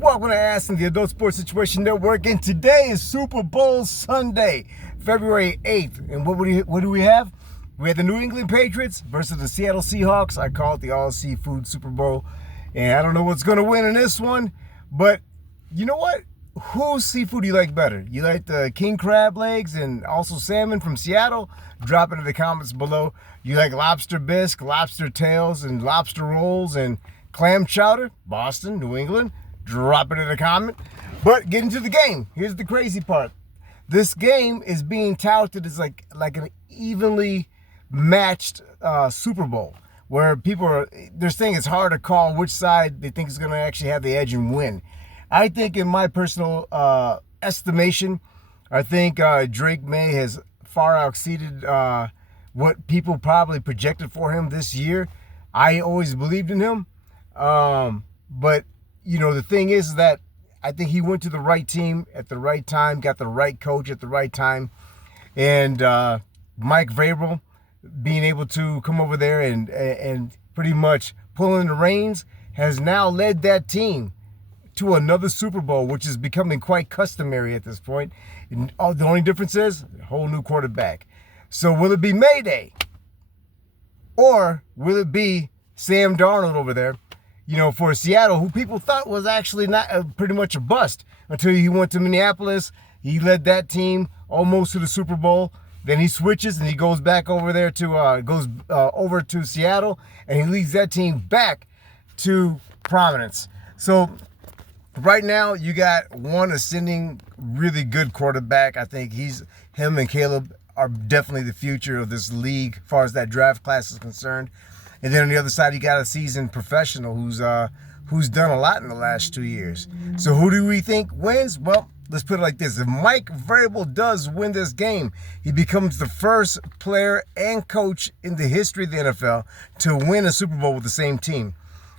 Welcome to Asking the Adult Sports Situation Network, and today is Super Bowl Sunday, February 8th. And what do we have? We have the New England Patriots versus the Seattle Seahawks. I call it the all-seafood Super Bowl, and I don't know what's going to win in this one, but you know what? Whose seafood do you like better? You like the king crab legs and also salmon from Seattle? Drop it in the comments below. You like lobster bisque, lobster tails, and lobster rolls, and clam chowder? Boston, New England? Drop it in a comment. But getting to the game, here's the crazy part. This game is being touted as like an evenly matched Super Bowl, where they're saying it's hard to call which side they think is going to actually have the edge and win. I think, in my personal estimation, I think Drake May has far exceeded what people probably projected for him this year. I always believed in him, but you know, the thing is that I think he went to the right team at the right time, got the right coach at the right time. And Mike Vrabel being able to come over there and pretty much pull in the reins has now led that team to another Super Bowl, which is becoming quite customary at this point. And the only difference is a whole new quarterback. So will it be Mayday? Or will it be Sam Darnold over there? You know, for Seattle, who people thought was actually not pretty much a bust until he went to Minneapolis. He led that team almost to the Super Bowl. Then he switches and he goes back over there to over to Seattle, and he leads that team back to prominence. So right now you got one ascending, really good quarterback. I think him and Caleb are definitely the future of this league as far as that draft class is concerned. And then on the other side, you got a seasoned professional who's done a lot in the last 2 years. So who do we think wins? Well, let's put it like this. If Mike Vrabel does win this game, he becomes the first player and coach in the history of the NFL to win a Super Bowl with the same team.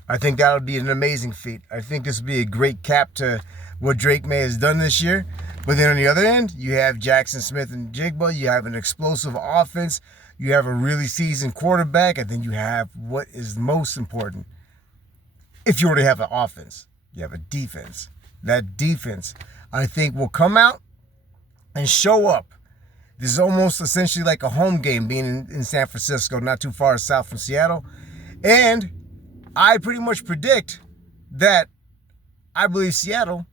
I think that would be an amazing feat. I think this would be a great cap to what Drake May has done this year. But then on the other end, you have Jackson Smith and Jigba. You have an explosive offense. You have a really seasoned quarterback, and then you have what is most important. If you were to have an offense, you have a defense. That defense, I think, will come out and show up. This is almost essentially like a home game being in San Francisco, not too far south from Seattle. And I pretty much predict that I believe Seattle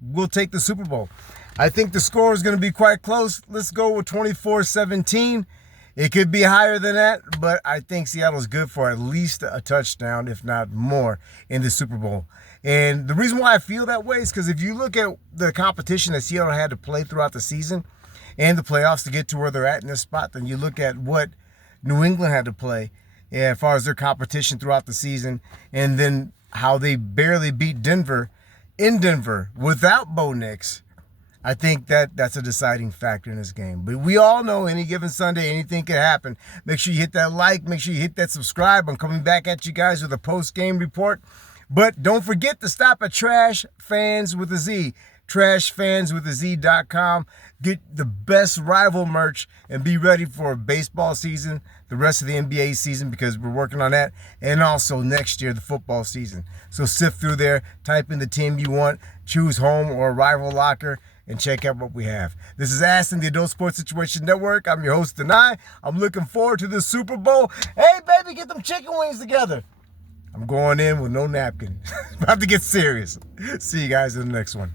will take the Super Bowl. I think the score is going to be quite close. Let's go with 24-17. It could be higher than that, but I think Seattle's good for at least a touchdown, if not more, in the Super Bowl. And the reason why I feel that way is because if you look at the competition that Seattle had to play throughout the season and the playoffs to get to where they're at in this spot, then you look at what New England had to play as far as their competition throughout the season, and then how they barely beat Denver in Denver without Bo Nix. I think that's a deciding factor in this game. But we all know any given Sunday, anything can happen. Make sure you hit that like. Make sure you hit that subscribe. I'm coming back at you guys with a post-game report. But don't forget to stop at Trash Fans with a Z. TrashFansWithAZ.com. Get the best rival merch and be ready for baseball season, the rest of the NBA season, because we're working on that, and also next year, the football season. So sift through there, type in the team you want, choose home or rival locker, and check out what we have. This is Aston, the Adult Sports Situation Network. I'm your host, Denai. I'm looking forward to the Super Bowl. Hey, baby, get them chicken wings together. I'm going in with no napkin. About to get serious. See you guys in the next one.